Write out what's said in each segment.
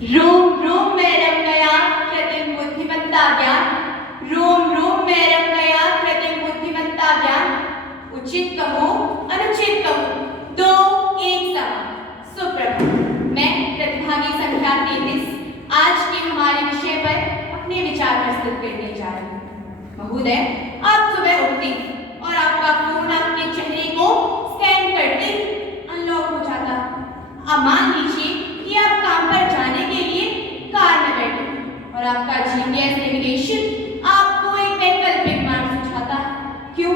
रोम रोम में रम गया कृत्रिम बुद्धिमत्ता ज्ञान। रोम रोम में रम गया कृत्रिम बुद्धिमत्ता ज्ञान। उचित कहो अनुचित कहो दो एक समान। सुप्रभात, मैं प्रतिभागी संख्या 33 आज के हमारे विषय पर अपने विचार प्रस्तुत करने जा रही हूँ। महोदय, आप सुबह उठते और आपका फोन आपके चेहरे को स्कैन करते अनलॉक हो जाता। अब मान लीजिए कि आप काम पर जाने के लिए कार में बैठे और आपका जीपीएस नेविगेशन आपको एक वैकल्पिक मार्ग सुझाता। क्यों?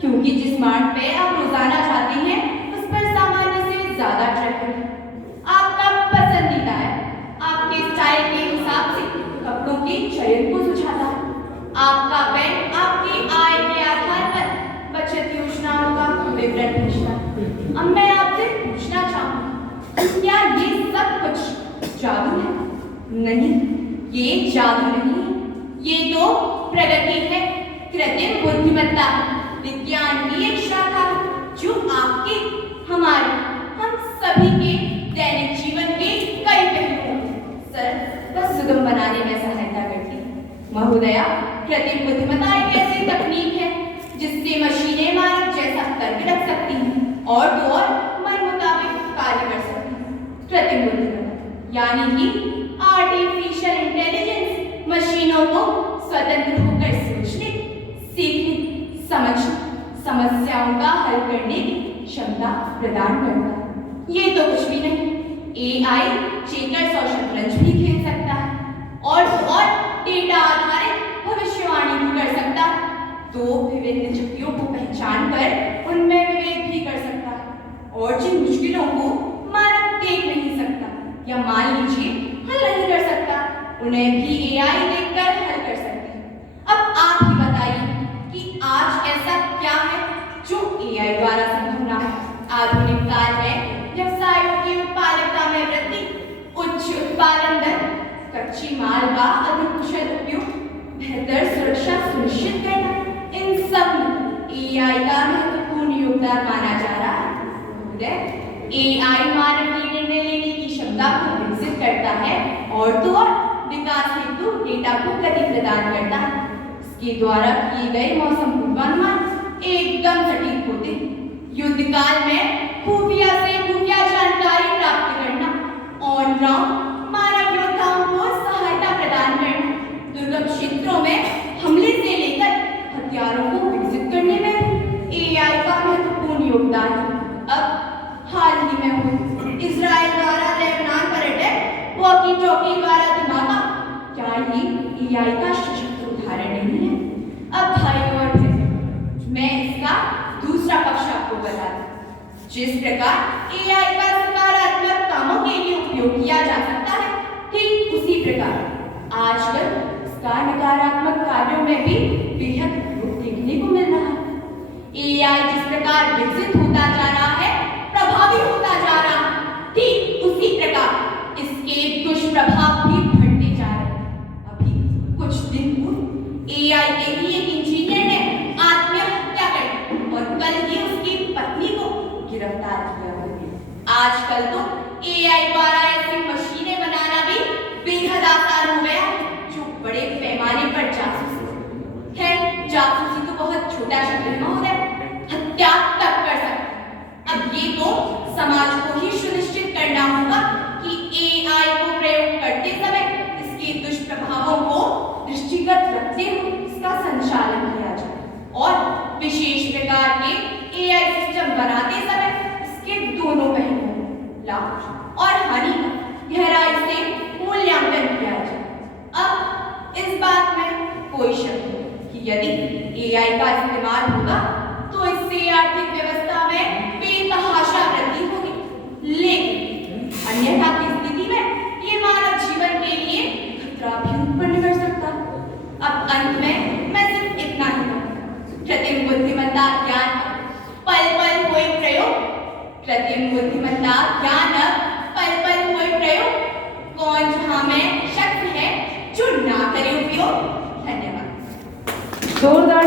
क्योंकि जिस मार्ग पे आप रोजाना जाते हैं उस पर सामान्य से ज्यादा ट्रैफिक आपका पसंदीदा है। आपके स्टाइल के हिसाब से कपड़ों के चयन को सुझाता। आपका बैंक आपकी आय के आधार पर बचत योजनाओं का विवरण भेजता। अब मैं आपसे पूछना चाहूँ, क्या ये सब कुछ जादू है? नहीं, ये जादू नहीं, ये तो प्रगति है, कृत्रिम बुद्धिमत्ता, विज्ञान की एक शाखा जो आपके, हमारे, हम सभी के दैनिक जीवन के कई पहलुओं को सुगम बनाने में सहायता करती है। महोदया, कृत्रिम बुद्धिमत्ता एक ऐसी तकनीक है जिससे मशीनें मानव जैसा तर्क रख सकती हैं और तो और मन मुताबिक कार्य कर सकती हैं। कृत्रिम बुद्धिमत्ता यानी कि आर्टिफिशियल इंटेलिजेंस मशीनों को स्वतंत्र होकर सोचने, सीखने, समझने, समस्याओं का हल करने की क्षमता प्रदान करता है। ये तो कुछ भी नहीं, एआई चेकर्स और शतरंज भी खेल सकता है और तो और डेटा आधारित भविष्यवाणी भी कर सकता है। दो विभिन्न छवियों को पहचान कर उनमें विवेक भी कर सकता है और जिन मुश्किलों को मानव देख नहीं सकता या मान लीजिए हल नहीं कर सकता, उन्हें भी एआई देखकर हल कर सकती है। अब आप ही बताइए कि आज ऐसा क्या है जो एआई द्वारा संभव ना है? आधुनिक काल में व्यवसायों की उत्पादकता में वृद्धि, उच्च उत्पादन दर, कच्ची माल का अधिक कुशल उपयोग, बेहतर सुरक्षा सुनिश्चित करना, इन सब में एआई का महत्वपूर्ण योगदान माना जा रहा है। एआई मानव की निर्णय लेने की क्षमता को विकसित करता है और तो और विकास हेतु डेटा को गति प्रदान करता है। इसके द्वारा किए गए मौसम पूर्वानुमान एकदम सटीक होते हैं। युद्ध काल में खुफिया से खुफिया जानकारी प्राप्त करना, ऑन ग्राउंड मानव योद्धाओं को सहायता प्रदान करना, दुर्गम क्षेत्रों में हमले से लेकर हथियारों को विकसित करने में एआई का महत्वपूर्ण योगदान है। अब हाल ही में हुई इजराइल द्वारा लेबनान पर अटैक, वॉकी टॉकी द्वारा धमाका, क्या ये एआई का सशक्त उदाहरण नहीं है? अब भाई और मैं इसका दूसरा पक्ष आपको बता दूं। जिस प्रकार एआई का सकारात्मक कामों के लिए उपयोग किया जा सकता है, ठीक उसी प्रकार आजकल इसका नकारात्मक कार्यों में भी बेहद उपयोग देखने को मिल रहा है। एआई जिस प्रकार विकसित होता जा रहा है, प्रभावी होता जा रहा है, ठीक उसी प्रकार इसके दुष्प्रभाव भी बढ़ते जा रहे हैं। अभी कुछ दिन पूर्व एआई के ही एक इंजीनियर ने आत्महत्या कर और कल ही उसकी पत्नी को गिरफ्तार किया। आजकल तो एआई द्वारा ऐसी मशीनें बनाना भी बेहद आसान हो गया जो बड़े पैमाने पर जासूसी है। जासूसी तो बहुत छोटा शब्द है महोदय, हत्या तक कर सकते। अब ये तो समाज को ही सुनिश्चित करना होगा कि एआई को प्रयोग करते समय इसके दुष्प्रभावों को दृष्टिगत रखते हुए इसका संचालन किया जाए और विशेष प्रकार के एआई सिस्टम बनाते समय इसके दोनों पहलुओं, लाभ और हानि का गहराई से मूल्यांकन किया जाए। अब इस बात में कोई शक नहीं कि यदि एआई का इस्तेमाल होगा